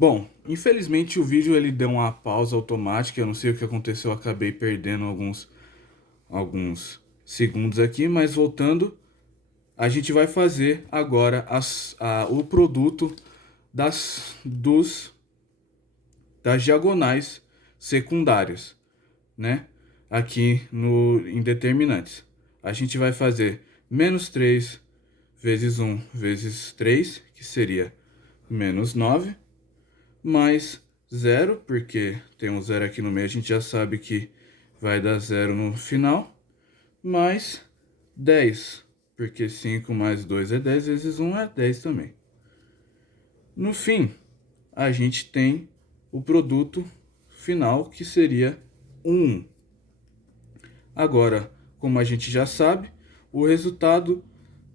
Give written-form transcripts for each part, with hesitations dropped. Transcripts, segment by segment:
Bom, infelizmente o vídeo ele deu uma pausa automática, eu não sei o que aconteceu, eu acabei perdendo alguns segundos aqui, mas voltando, a gente vai fazer agora o produto das diagonais secundárias, né? Aqui no em determinantes. A gente vai fazer menos 3 vezes 1 vezes 3, que seria menos 9, mais zero, porque tem um zero aqui no meio, a gente já sabe que vai dar zero no final, mais 10, porque 5 mais 2 é 10, vezes um é 10 também. No fim, a gente tem o produto final, que seria 1. Agora, como a gente já sabe, o resultado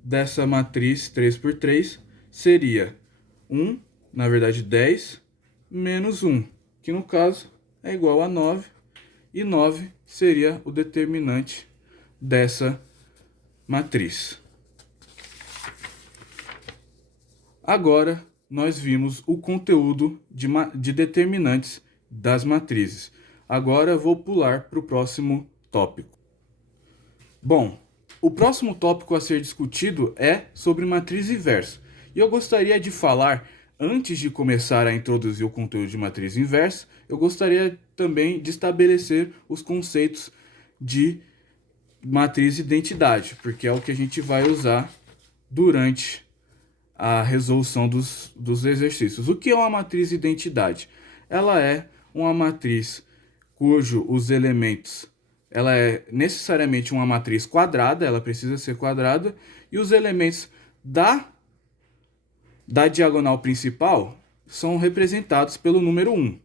dessa matriz 3 por 3 seria 1, na verdade 10, menos 1, que no caso é igual a 9, e 9 seria o determinante dessa matriz. Agora, nós vimos o conteúdo de determinantes das matrizes. Agora eu vou pular para o próximo tópico. Bom, o próximo tópico a ser discutido é sobre matriz inversa. E eu gostaria de falar, antes de começar a introduzir o conteúdo de matriz inversa, eu gostaria também de estabelecer os conceitos de matriz identidade, porque é o que a gente vai usar durante a resolução dos exercícios. O que é uma matriz identidade? Ela é uma matriz cujo os elementos, ela é necessariamente uma matriz quadrada, ela precisa ser quadrada, e os elementos da diagonal principal são representados pelo número 1.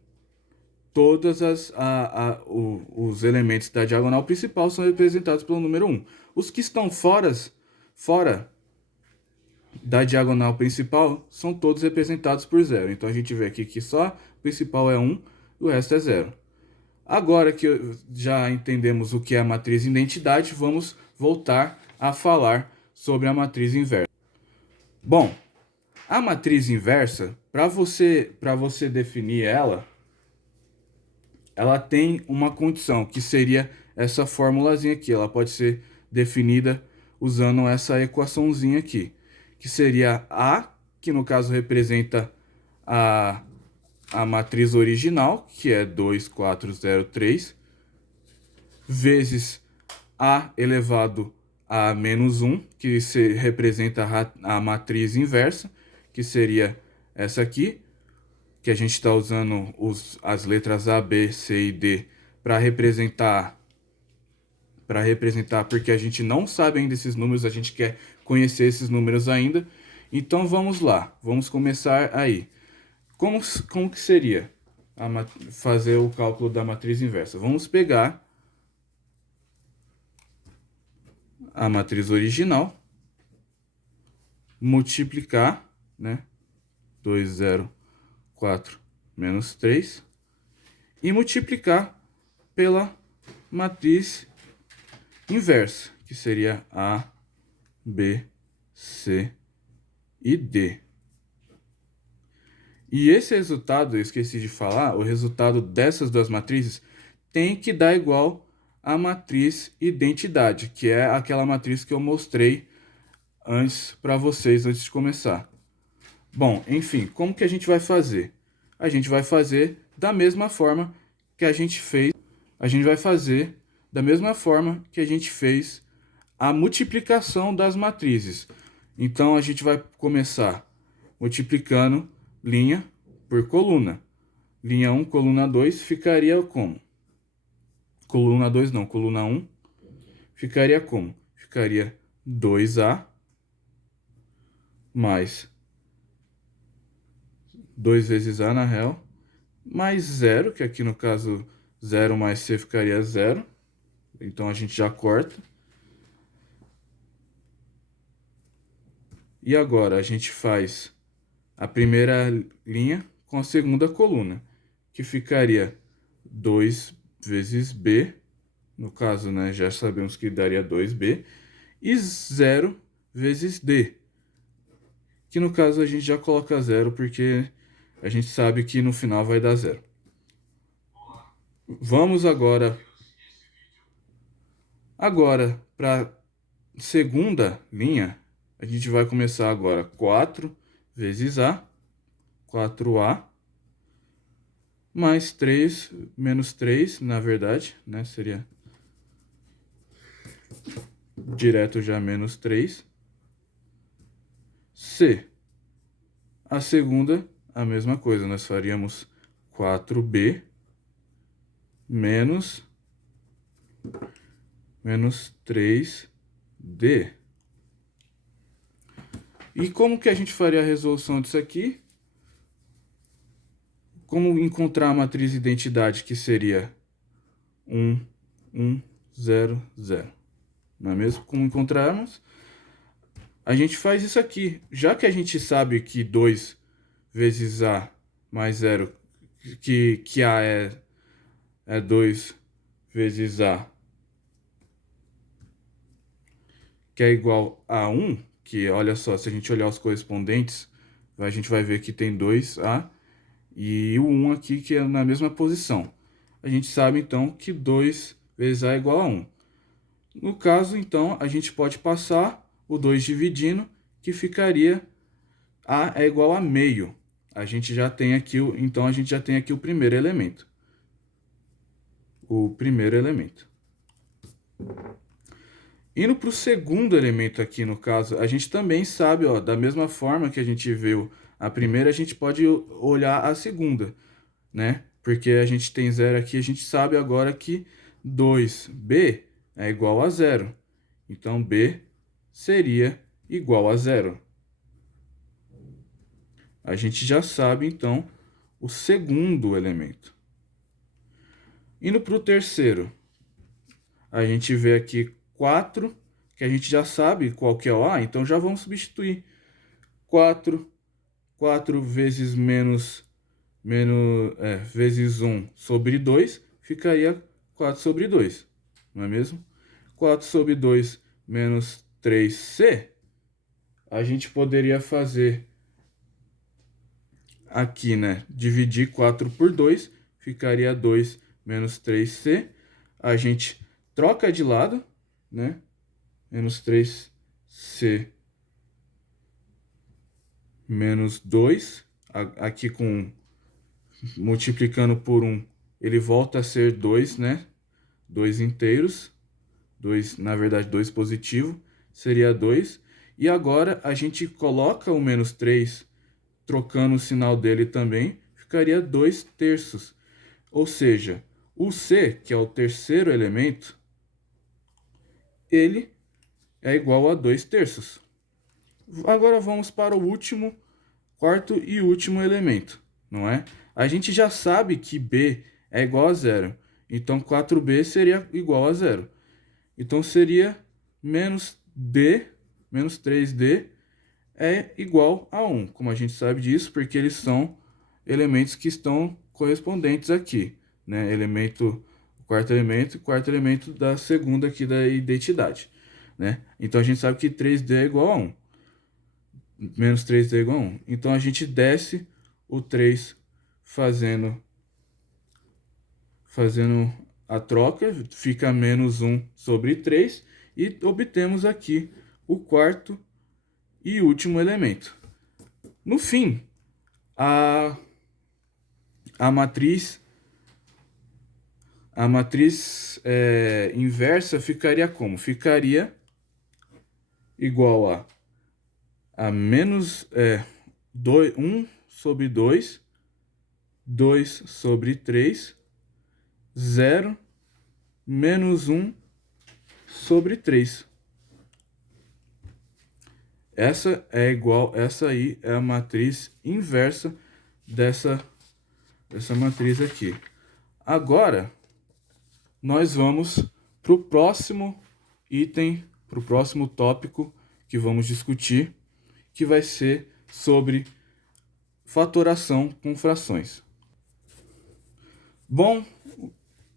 Os elementos da diagonal principal são representados pelo número 1. Os que estão fora da diagonal principal são todos representados por zero. Então a gente vê aqui que só o principal é 1 e o resto é zero. Agora que já entendemos o que é a matriz identidade, vamos voltar a falar sobre a matriz inversa. Bom, a matriz inversa, para você definir ela tem uma condição, que seria essa formulazinha aqui. Ela pode ser definida usando essa equaçãozinha aqui, que seria A, que no caso representa a matriz original, que é 2403, vezes A elevado a menos 1, que representa a matriz inversa, que seria essa aqui, que a gente está usando as letras A, B, C e D para representar, porque a gente não sabe ainda esses números, a gente quer conhecer esses números ainda. Então vamos lá, vamos começar aí. Como que seria fazer o cálculo da matriz inversa? Vamos pegar a matriz original, multiplicar, né? 204 menos 3, e multiplicar pela matriz inversa, que seria A, B, C e D. E esse resultado, eu esqueci de falar, o resultado dessas duas matrizes tem que dar igual à matriz identidade, que é aquela matriz que eu mostrei antes para vocês, antes de começar. Bom, enfim, como que a gente vai fazer? A gente vai fazer da mesma forma que a gente fez, a multiplicação das matrizes. Então a gente vai começar multiplicando linha por coluna. Linha 1, coluna 2 ficaria como? Coluna 2 não, coluna 1 ficaria como? Ficaria 2A mais 2 vezes A na real, mais 0, que aqui no caso 0 mais C ficaria 0. Então a gente já corta. E agora a gente faz a primeira linha com a segunda coluna, que ficaria 2 vezes B, no caso, né, já sabemos que daria 2B, e 0 vezes D, que no caso a gente já coloca 0 porque a gente sabe que no final vai dar zero. Vamos agora para a segunda linha, a gente vai começar agora 4 vezes A, 4A, mais 3, menos 3, na verdade, né? Seria direto já menos 3. C. A segunda, a mesma coisa, nós faríamos 4B menos 3D. E como que a gente faria a resolução disso aqui? Como encontrar a matriz de identidade, que seria 1, 1, 0, 0. Não é mesmo? Como encontrarmos? A gente faz isso aqui. Já que a gente sabe que 2 vezes A mais 0, que A é 2 vezes A, que é igual a 1, que olha só, se a gente olhar os correspondentes, a gente vai ver que tem 2A e o 1 aqui que é na mesma posição. A gente sabe então que 2 vezes A é igual a 1. No caso, então, a gente pode passar o 2 dividindo, que ficaria A é igual a meio. A gente já tem aqui então a gente já tem aqui o primeiro elemento. Indo para o segundo elemento aqui, no caso, a gente também sabe, ó, da mesma forma que a gente viu a primeira, a gente pode olhar a segunda, né? Porque a gente tem 0 aqui, a gente sabe agora que 2b é igual a 0. Então, b seria igual a 0. A gente já sabe, então, o segundo elemento. Indo para o terceiro, a gente vê aqui 4, que a gente já sabe qual que é o A, então já vamos substituir. 4 vezes vezes 1 sobre 2, ficaria 4 sobre 2, não é mesmo? 4 sobre 2 menos 3C, a gente poderia fazer aqui, né? Dividir 4 por 2, ficaria 2 menos 3C. A gente troca de lado, né? Menos 3C menos 2. Aqui multiplicando por 1, ele volta a ser 2, né? 2 inteiros. 2, na verdade, 2 positivo. Seria 2. E agora a gente coloca o menos 3, trocando o sinal dele também, ficaria 2 terços. Ou seja, o C, que é o terceiro elemento, ele é igual a 2 terços. Agora vamos para o quarto e último elemento, não é? A gente já sabe que B é igual a 0. Então, 4B seria igual a 0. Então, seria menos D, menos 3D, é igual a 1. Como a gente sabe disso, porque eles são elementos que estão correspondentes aqui, né? Quarto elemento da segunda aqui da identidade, né? Então a gente sabe que 3D é igual a 1. Menos 3D é igual a 1. Então a gente desce o 3 fazendo a troca, fica menos 1 sobre 3 e obtemos aqui o quarto e último elemento. No fim, a matriz inversa ficaria como? Ficaria igual a menos 1 sobre 2, 2 sobre 3, 0, menos 1 sobre 3. Essa aí é a matriz inversa dessa matriz aqui. Agora, nós vamos para o próximo item, para o próximo tópico que vamos discutir, que vai ser sobre fatoração com frações. Bom,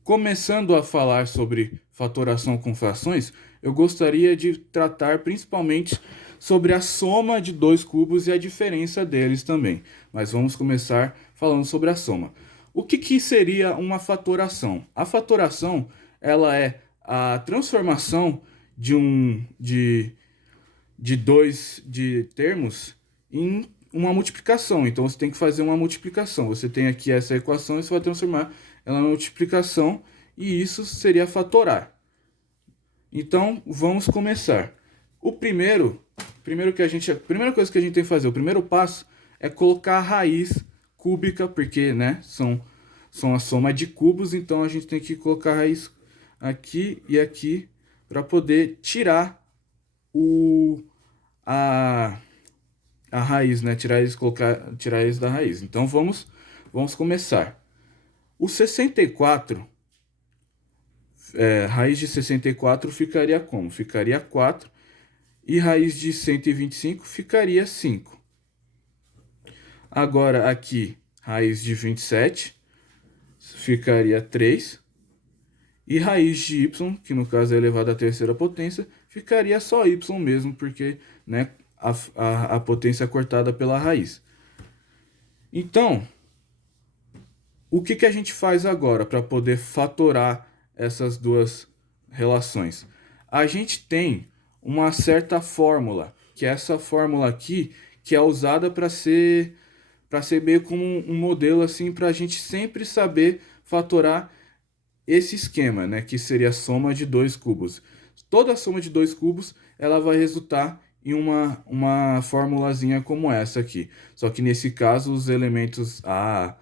começando a falar sobre fatoração com frações, eu gostaria de tratar principalmente sobre a soma de dois cubos e a diferença deles também. Mas vamos começar falando sobre a soma. O que seria uma fatoração? A fatoração, ela é a transformação de dois termos em uma multiplicação. Então você tem que fazer uma multiplicação. Você tem aqui essa equação e você vai transformar ela em multiplicação e isso seria fatorar. Então vamos começar. A primeira coisa que a gente tem que fazer, o primeiro passo é colocar a raiz cúbica, porque, né, são a soma de cubos, então a gente tem que colocar a raiz aqui e aqui para poder tirar a raiz, né? Tirar eles da raiz. Então vamos começar. O 64, raiz de 64 ficaria como? Ficaria 4 e raiz de 125 ficaria 5. Agora aqui, raiz de 27 ficaria 3 e raiz de y, que no caso é elevado à terceira potência, ficaria só y mesmo, porque, né, a potência é cortada pela raiz. Então, o que a gente faz agora para poder fatorar essas duas relações? A gente tem uma certa fórmula, que é essa fórmula aqui, que é usada para ser meio como um modelo assim, para a gente sempre saber fatorar esse esquema, né, que seria a soma de dois cubos. Toda soma de dois cubos ela vai resultar em uma formulazinha como essa aqui. Só que nesse caso os elementos A,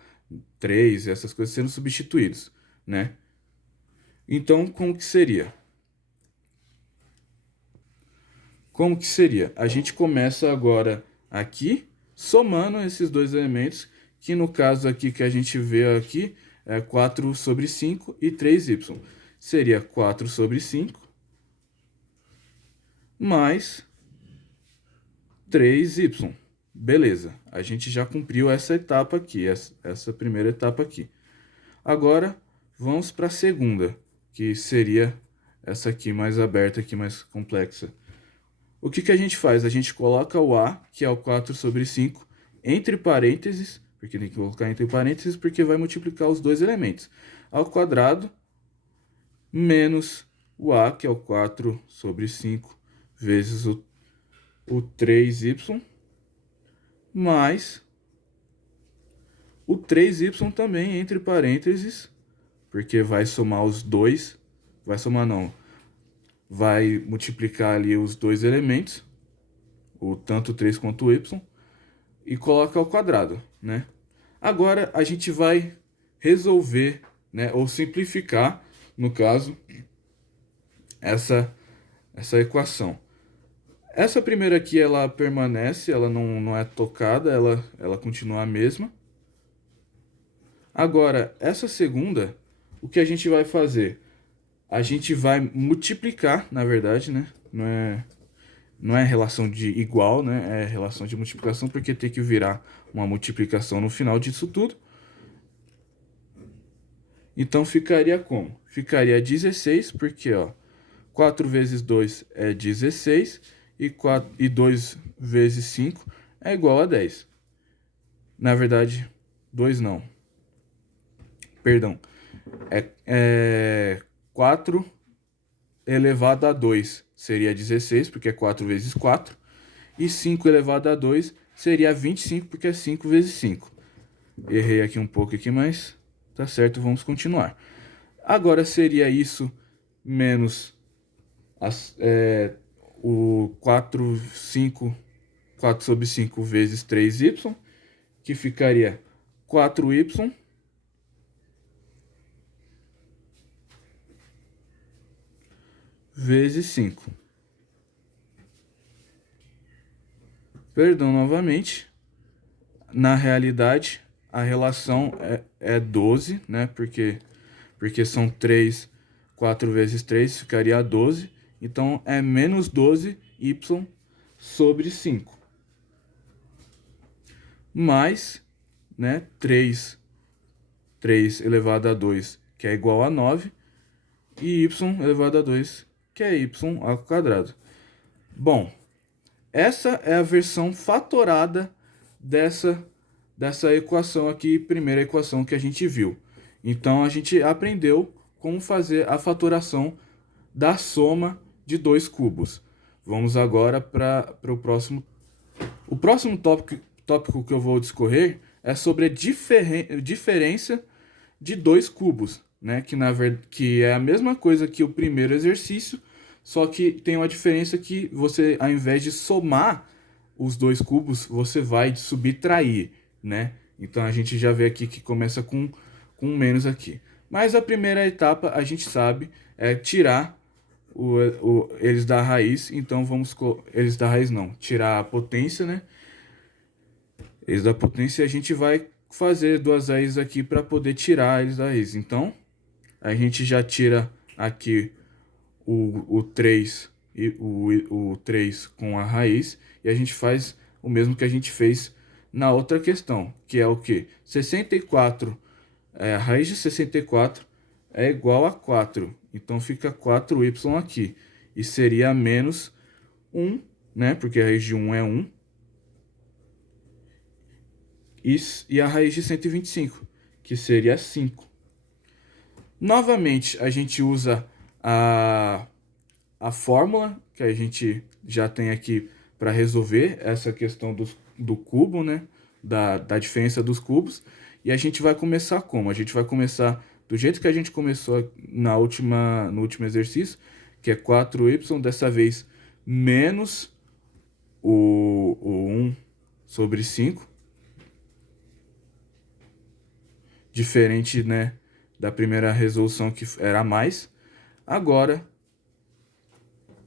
3, essas coisas sendo substituídos, né? Então, como que seria? Como que seria? A gente começa agora aqui, somando esses dois elementos, que no caso aqui que a gente vê aqui, é 4 sobre 5 e 3y. Seria 4 sobre 5 mais 3y. Beleza, a gente já cumpriu essa etapa aqui, essa primeira etapa aqui. Agora, vamos para a segunda, que seria essa aqui mais aberta, aqui mais complexa. O que a gente faz? A gente coloca o a, que é o 4 sobre 5, entre parênteses, porque tem que colocar entre parênteses, porque vai multiplicar os dois elementos, ao quadrado, menos o a, que é o 4 sobre 5, vezes o 3y, mais o 3y também entre parênteses, porque vai somar os dois, vai somar não, vai multiplicar ali os dois elementos, o tanto 3 quanto o y, e coloca ao quadrado, né? Agora a gente vai resolver, né, ou simplificar, no caso, essa equação. Essa primeira aqui, ela permanece, ela não é tocada, ela continua a mesma. Agora, essa segunda, o que a gente vai fazer? A gente vai multiplicar, na verdade, né? Não é relação de igual, né? É relação de multiplicação, porque tem que virar uma multiplicação no final disso tudo. Então, ficaria como? Ficaria 16, porque, ó, 4 vezes 2 é 16, e 2 vezes 5 é igual a 10. Na verdade, 2 não. Perdão. 4 elevado a 2 seria 16, porque é 4 vezes 4. E 5 elevado a 2 seria 25, porque é 5 vezes 5. Errei aqui um pouco, aqui, mas tá certo, vamos continuar. Agora seria isso menos o 4 sobre 5 vezes 3y, que ficaria 4y vezes 5. Perdão novamente. Na realidade, a relação é 12, né? Porque são 3, 4 vezes 3 ficaria 12. Então, é menos 12y sobre 5. Mais, né, 3 elevado a 2, que é igual a 9. E y elevado a 2, que é y ao quadrado. Bom, essa é a versão fatorada dessa equação aqui, primeira equação que a gente viu. Então, a gente aprendeu como fazer a fatoração da soma de dois cubos. Vamos agora para o próximo. O próximo tópico que eu vou discorrer é sobre a diferença de dois cubos, né? Que é a mesma coisa que o primeiro exercício, só que tem uma diferença que você, ao invés de somar os dois cubos, você vai subtrair, né? Então a gente já vê aqui que começa com menos aqui. Mas a primeira etapa, a gente sabe, é tirar eles da raiz. Então vamos... Eles da raiz não, tirar a potência, né? Eles da potência, a gente vai fazer duas raízes aqui para poder tirar eles da raiz. Então, a gente já tira aqui o 3 e o 3 com a raiz, e a gente faz o mesmo que a gente fez na outra questão, que é o que? 64, a raiz de 64 é igual a 4, então fica 4y aqui, e seria menos 1, né? Porque a raiz de 1 é 1, e a raiz de 125, que seria 5. Novamente, a gente usa a fórmula que a gente já tem aqui para resolver essa questão do cubo, né? Da diferença dos cubos. E a gente vai começar como? A gente vai começar do jeito que a gente começou no último exercício, que é 4y, dessa vez menos o 1 sobre 5. Diferente, né, da primeira resolução que era mais. Agora,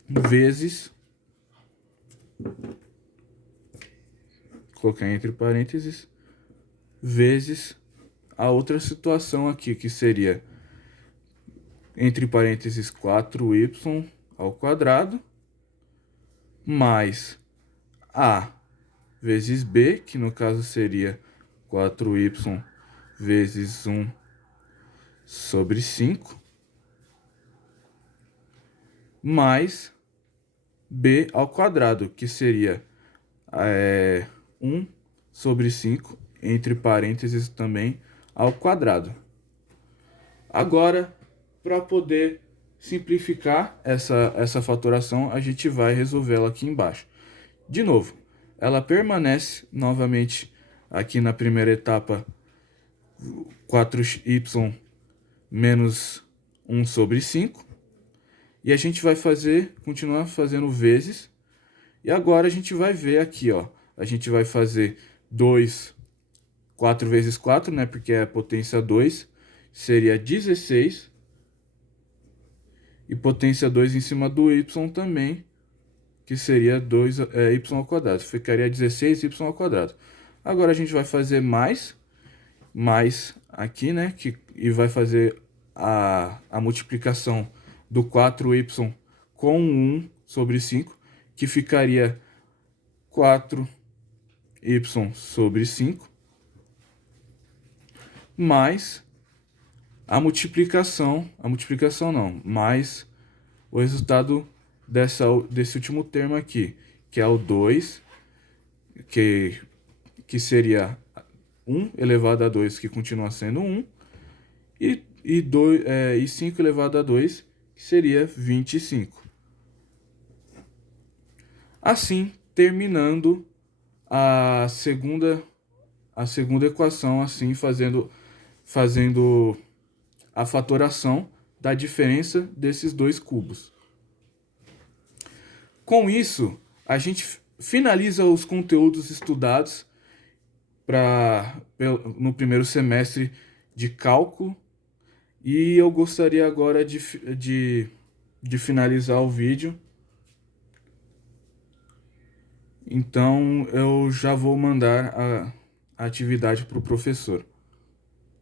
vezes, colocar entre parênteses, vezes a outra situação aqui, que seria, entre parênteses, 4y ao quadrado, mais a vezes b, que no caso seria 4y vezes 1 sobre 5, mais b ao quadrado, que seria 1 sobre 5, entre parênteses também, ao quadrado. Agora, para poder simplificar essa fatoração, a gente vai resolvê-la aqui embaixo. De novo, ela permanece novamente aqui na primeira etapa, 4y menos 1 sobre 5. E a gente vai continuar fazendo vezes. E agora a gente vai ver aqui, ó. A gente vai fazer 4 vezes 4, né? Porque é a potência 2. Seria 16. E potência 2 em cima do y também, que seria 2y ao quadrado. Ficaria 16y ao quadrado. Agora a gente vai fazer mais aqui, né? E vai fazer a multiplicação do 4y com 1 sobre 5, que ficaria 4y sobre 5, mais mais o resultado desse último termo aqui, que é o 2, que seria 1 elevado a 2, que continua sendo 1, e 5 elevado a 2, que seria 25. Assim, terminando a segunda equação, assim, fazendo a fatoração da diferença desses dois cubos. Com isso, a gente finaliza os conteúdos estudados no primeiro semestre de cálculo, e eu gostaria agora de finalizar o vídeo. Então, eu já vou mandar a atividade para o professor.